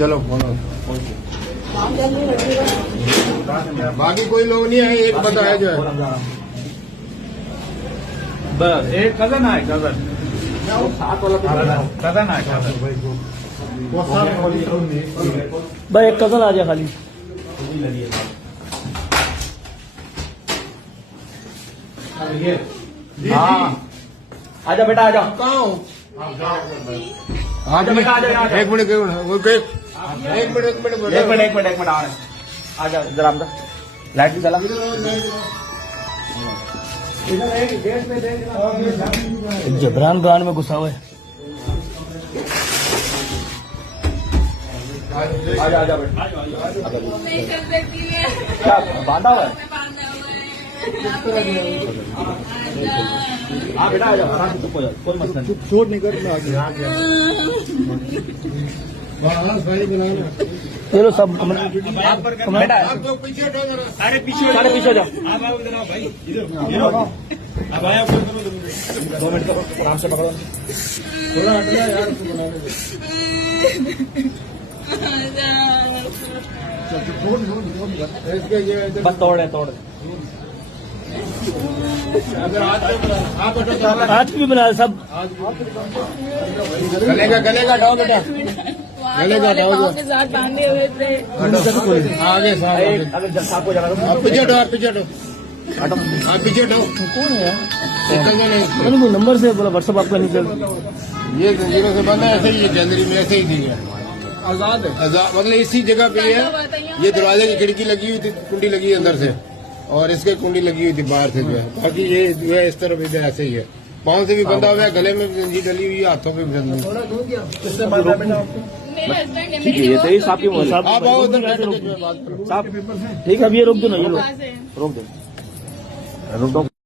चलो बोलो। बाकी कोई लोग नहीं है, एक बताया जो है बस एक कजन है, कजन कजन है कजन। भाई एक कजन आ जाए खाली। हाँ आजा बेटा आजा। कहाँ हो? आजा बेटा आजा यहाँ। एक मिनट एक मिनट आजा जरा अंदर, लाइट भी चला। जबरान ब्रांड में घुसा हुआ है। आजा आजा बेटा। क्या बांधा हुआ है? हाँ बेटा आजा, आराम से चुप हो जाओ, कोई मसला नहीं। चोट नहीं कर ये लो सब बेटा आप तो पीछे हटो जरा। अरे पीछे जाओ। आप आओ इधर आओ भाई, इधर अब आया 2 मिनट करो, आराम से पकड़ो। थोड़ा हटना यार, बस तोड़ है। अगर आप हटो तो आज भी बना सब। गलेगा हटाओ बेटा, गलेगा हटाओ जो के साथ बांधे हुए थे। आगे अगर जब साफ हो जाएगा आप पीछे हटो, आप पीछे हटो, आप पीछे हटो। कौन है यार? निकलना नहीं। मैंने कोई नंबर से बोला व्हाट्सएप आपका नहीं चल। ये जंजीरों से बंद है, ऐसे ही है, जनवरी में ऐसे ही थी है। आजाद है। मतलब इसी जगह पे ही है। ये दरवाजे की खिड़की लगी हुई थी, कुंडी लगी है अंदर से, और इसके कुंडी लगी हुई थी बाहर से जो है। बाकी ये जो है इस तरफ इधर ऐसे ही है, पाँव से भी बंधा हुआ है, गले में भी जंजीर डली हुई है, हाथों पे भी बंधी हुई है। मेरे हस्बैंड है, ठीक है, ये तो ही साफ ही बोल। आप आओ उधर बैठ के जो है बात करो। साफ ठीक है अब ये रोक दो ना, ये लो कहाँ से? रोक दो।